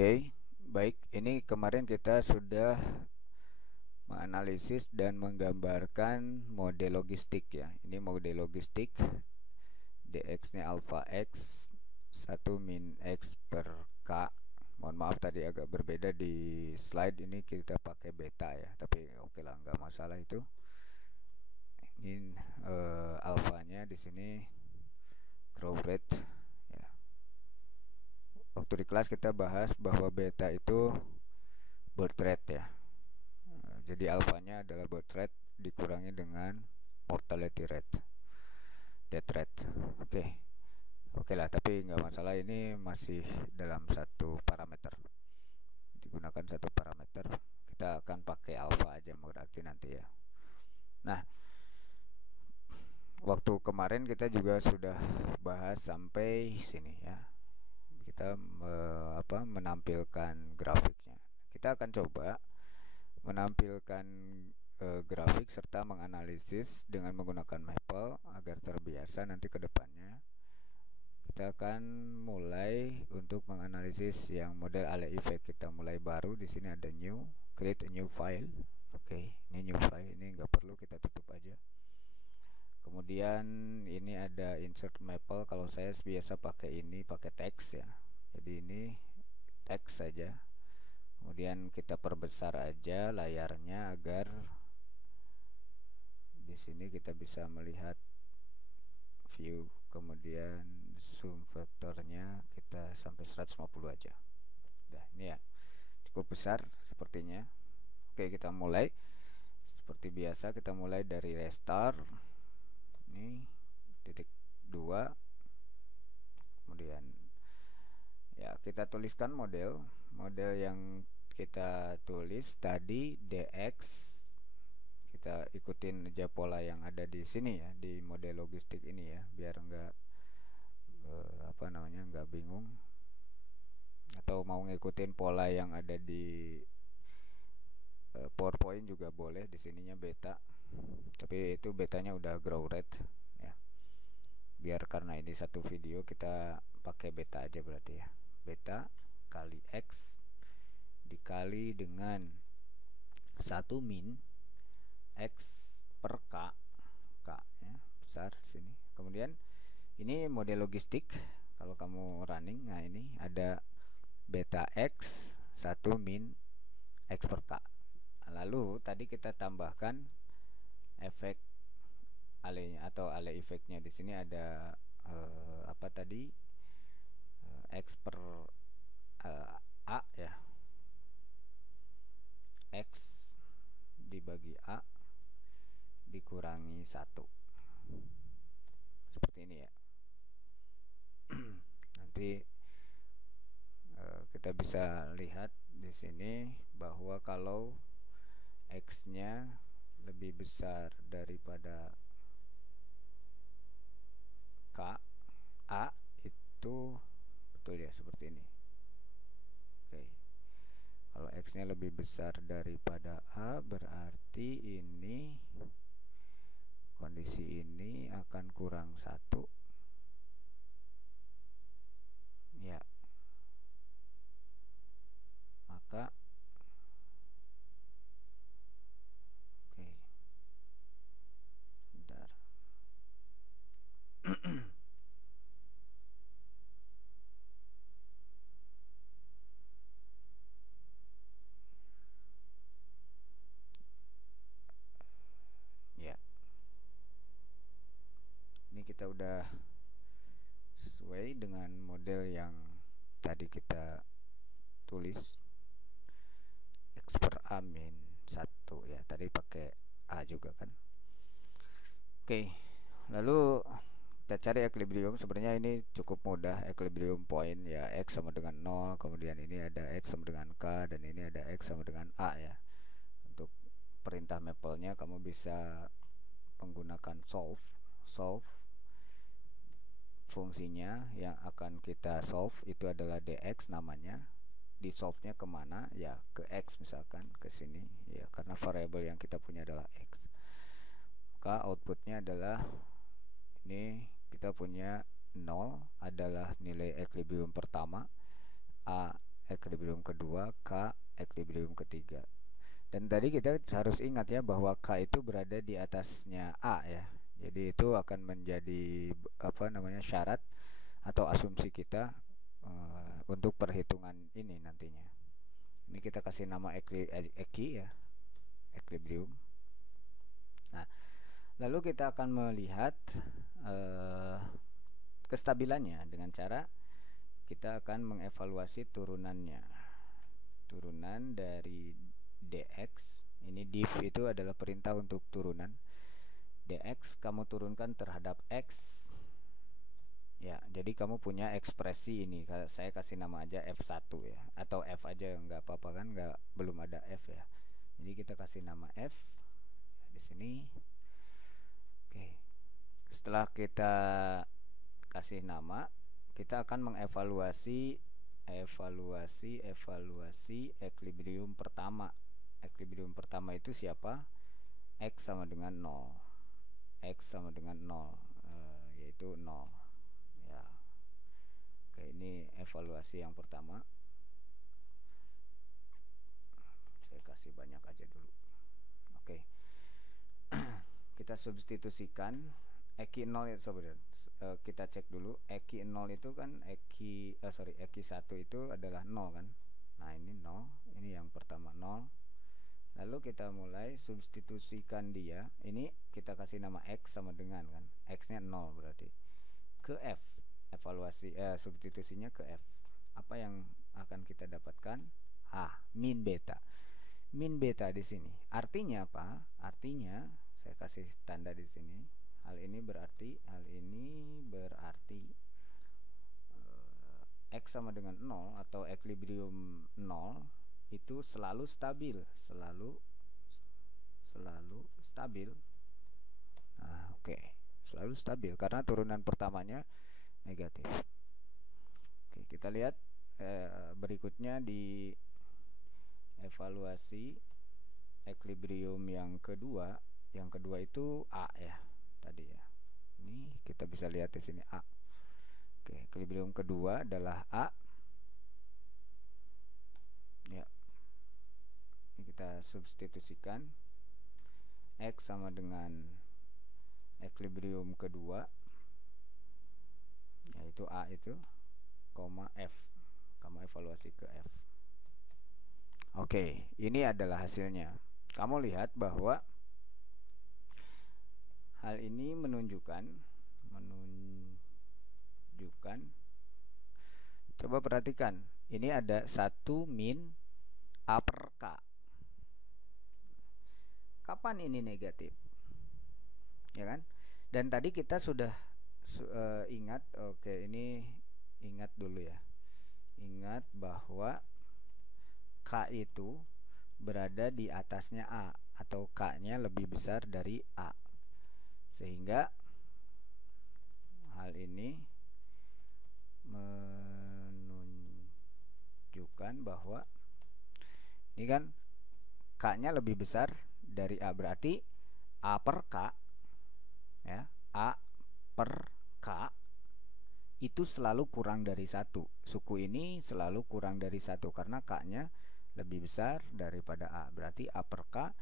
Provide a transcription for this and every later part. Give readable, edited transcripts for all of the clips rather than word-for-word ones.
Oke, baik. Ini kemarin kita sudah menganalisis dan menggambarkan mode logistik ya. Ini mode logistik dx-nya alpha x 1 min x per k. Mohon maaf tadi agak berbeda di slide ini, kita pakai beta ya. Tapi oke lah, nggak masalah itu. Ini alfanya di sini growth rate ya. Waktu di kelas kita bahas bahwa beta itu birth rate ya. Jadi alfanya adalah birth rate dikurangi dengan mortality rate, death rate. Oke lah, tapi nggak masalah, ini masih dalam satu parameter, digunakan satu parameter. Kita akan pakai alfa aja berarti nanti ya. Nah, waktu kemarin kita juga sudah bahas sampai sini ya. Kita menampilkan grafiknya. Kita akan coba menampilkan grafik serta menganalisis dengan menggunakan Maple agar terbiasa. Nanti ke depannya kita akan mulai untuk menganalisis yang model Ale effect. Kita mulai baru, di sini ada new, create a new file. Ini new file, ini nggak perlu, kita tutup aja. Kemudian ini ada insert Maple. Kalau saya biasa pakai ini, pakai teks ya. Jadi ini teks saja. Kemudian kita perbesar aja layarnya agar di sini kita bisa melihat view. Kemudian zoom faktornya kita sampai 150 aja. Nah, ini ya cukup besar sepertinya. Oke, kita mulai. Seperti biasa kita mulai dari restart. Ini titik 2. Kemudian ya kita tuliskan model yang kita tulis tadi dx. Kita ikutin aja pola yang ada di sini ya, di model logistik ini ya, biar enggak nggak bingung. Atau mau ngikutin pola yang ada di PowerPoint juga boleh, di sininya beta. Tapi itu betanya udah grow rate ya. Biar karena ini satu video kita pakai beta aja berarti ya. Beta kali x dikali dengan 1 min x per k ya, besar sini. Kemudian ini model logistik kalau kamu running. Nah, ini ada beta x 1 min x per k. Lalu tadi kita tambahkan efek alenya atau ale efeknya. Di sini ada x per a ya, x dibagi a dikurangi 1 seperti ini ya. Nanti kita bisa lihat di sini bahwa kalau x nya lebih besar daripada k, a itu betul ya, seperti ini. Kalau x nya lebih besar daripada a, berarti ini kondisi ini akan kurang 1 ya. Maka bentar. Ya, ini kita udah sesuai dengan model yang tadi kita tulis, x per a min 1 ya. Tadi pakai a juga kan. Lalu kita cari equilibrium. Sebenarnya ini cukup mudah, equilibrium point ya, x sama dengan 0, kemudian ini ada x sama dengan k, dan ini ada x sama dengan a ya. Untuk perintah Maple-nya kamu bisa menggunakan solve. Fungsinya yang akan kita solve itu adalah dx namanya. Di solve-nya kemana ya, ke x misalkan, ke sini ya, karena variabel yang kita punya adalah x. Maka outputnya adalah ini, kita punya 0 adalah nilai equilibrium pertama, a x equilibrium kedua, K equilibrium ketiga. Dan tadi kita harus ingat ya bahwa K itu berada di atasnya A ya. Jadi itu akan menjadi syarat atau asumsi kita untuk perhitungan ini nantinya. Ini kita kasih nama eki ya, equilibrium. Nah, lalu kita akan melihat kestabilannya dengan cara kita akan mengevaluasi turunannya. Turunan dari dx, ini div itu adalah perintah untuk turunan. Dx kamu turunkan terhadap x. Ya, jadi kamu punya ekspresi ini. Saya kasih nama aja F1 ya, atau F aja nggak apa-apa kan, belum ada F ya. Jadi kita kasih nama F ya, di sini. Oke. Setelah kita kasih nama, kita akan mengevaluasi equilibrium pertama. Equilibrium pertama itu siapa? X sama dengan 0. X sama dengan 0, yaitu 0. Ya. Oke, ini evaluasi yang pertama. Saya kasih banyak aja dulu. Oke. Kita substitusikan Eki 0 itu kita cek dulu. Eki 0 itu kan Eki 1 itu adalah 0 kan. Nah, ini 0, ini yang pertama 0. Lalu kita mulai substitusikan dia. Ini kita kasih nama X sama dengan kan, X-nya 0 berarti ke F. Evaluasi substitusinya ke F. Apa yang akan kita dapatkan? Min beta. Min beta di sini. Artinya apa? Artinya saya kasih tanda di sini. Hal ini berarti X sama dengan 0 atau equilibrium 0 itu selalu stabil, selalu stabil. Nah, oke. Selalu stabil karena turunan pertamanya negatif. Oke, kita lihat berikutnya di evaluasi equilibrium yang kedua. Yang kedua itu A ya, tadi ya. Ini kita bisa lihat di sini A. Oke, equilibrium kedua adalah A. Ya. Ini kita substitusikan X sama dengan equilibrium kedua, yaitu A itu, koma F. Kamu evaluasi ke F. Oke, ini adalah hasilnya. Kamu lihat bahwa hal ini menunjukkan coba perhatikan, ini ada 1 min A per K. Kapan ini negatif? Ya kan? Dan tadi kita sudah ingat, ini ingat dulu ya. Ingat bahwa K itu berada di atasnya A, atau K-nya lebih besar dari A. Sehingga hal ini menunjukkan bahwa ini kan K-nya lebih besar dari A, berarti A per K ya, A per K itu selalu kurang dari 1. Suku ini selalu kurang dari 1 karena K-nya lebih besar daripada A. Berarti A per K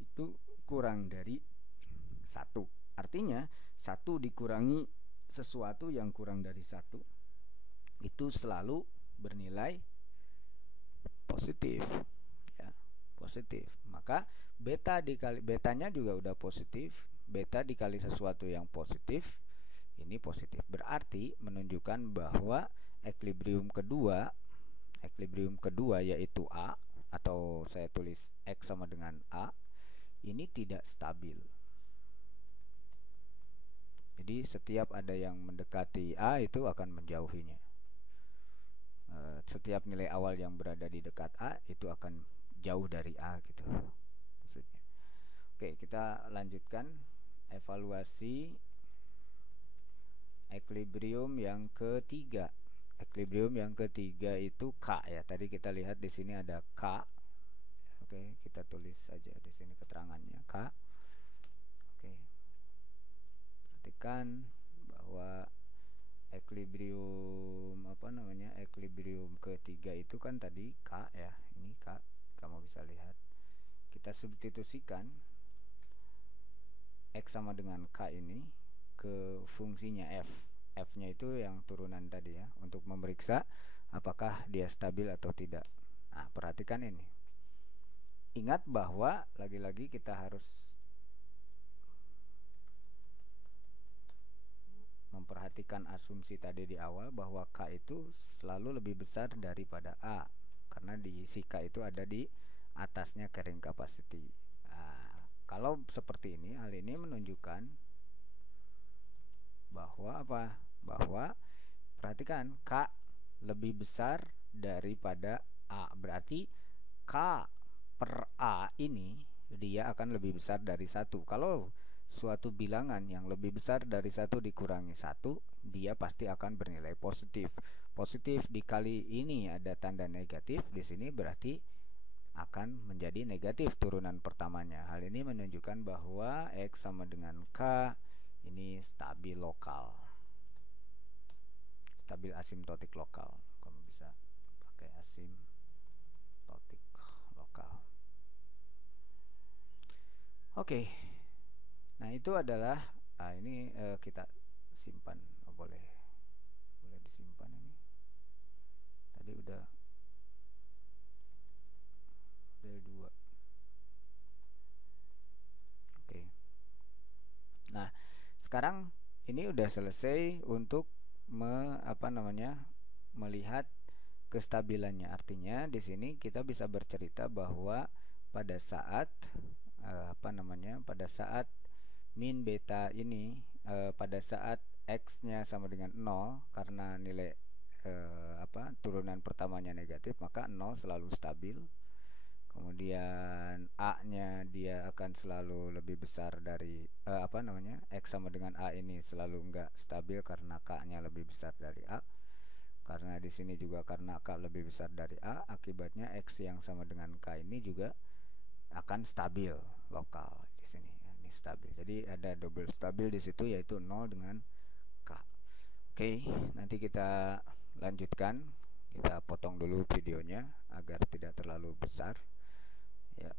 itu kurang dari 1. Artinya 1 dikurangi sesuatu yang kurang dari 1 itu selalu bernilai positif ya, positif. Maka betanya juga udah positif. Beta dikali sesuatu yang positif, ini positif. Berarti menunjukkan bahwa equilibrium kedua yaitu A, atau saya tulis X sama dengan A, ini tidak stabil. Jadi setiap ada yang mendekati A itu akan menjauhinya. Setiap nilai awal yang berada di dekat A itu akan jauh dari A gitu maksudnya. Oke, kita lanjutkan evaluasi equilibrium yang ketiga. Equilibrium yang ketiga itu K ya. Tadi kita lihat di sini ada K. Oke, kita tulis saja di sini keterangannya K. Oke. Perhatikan bahwa equilibrium equilibrium ketiga itu kan tadi K ya, ini K, kamu bisa lihat. Kita substitusikan X sama dengan K ini ke fungsinya F. F-nya itu yang turunan tadi ya, untuk memeriksa apakah dia stabil atau tidak. Nah, perhatikan ini. Ingat bahwa lagi-lagi kita harus memperhatikan asumsi tadi di awal bahwa K itu selalu lebih besar daripada A, karena di si K itu ada di atasnya carrying capacity. Nah, kalau seperti ini, hal ini menunjukkan bahwa apa? Bahwa perhatikan, K lebih besar daripada A. Berarti K per A ini dia akan lebih besar dari 1. Kalau suatu bilangan yang lebih besar dari 1 dikurangi 1, dia pasti akan bernilai positif. Positif dikali ini ada tanda negatif di sini, berarti akan menjadi negatif turunan pertamanya. Hal ini menunjukkan bahwa X sama dengan K ini stabil lokal, stabil asimtotik lokal. Kamu bisa pakai asimtotik lokal. Oke. Nah, itu adalah ini kita simpan. Boleh disimpan ini. Tadi udah 2. Oke. Nah, sekarang ini udah selesai untuk melihat kestabilannya. Artinya di sini kita bisa bercerita bahwa pada saat pada saat min beta ini pada saat X-nya sama dengan 0, karena nilai turunan pertamanya negatif, maka 0 selalu stabil. Kemudian A-nya dia akan selalu lebih besar dari X sama dengan A ini selalu enggak stabil karena K-nya lebih besar dari A. Karena di sini juga karena K lebih besar dari A, akibatnya X yang sama dengan K ini juga akan stabil lokal di sini. Ini stabil. Jadi ada double stabil di situ, yaitu 0 dengan K. Oke, nanti kita lanjutkan. Kita potong dulu videonya agar tidak terlalu besar. Ya.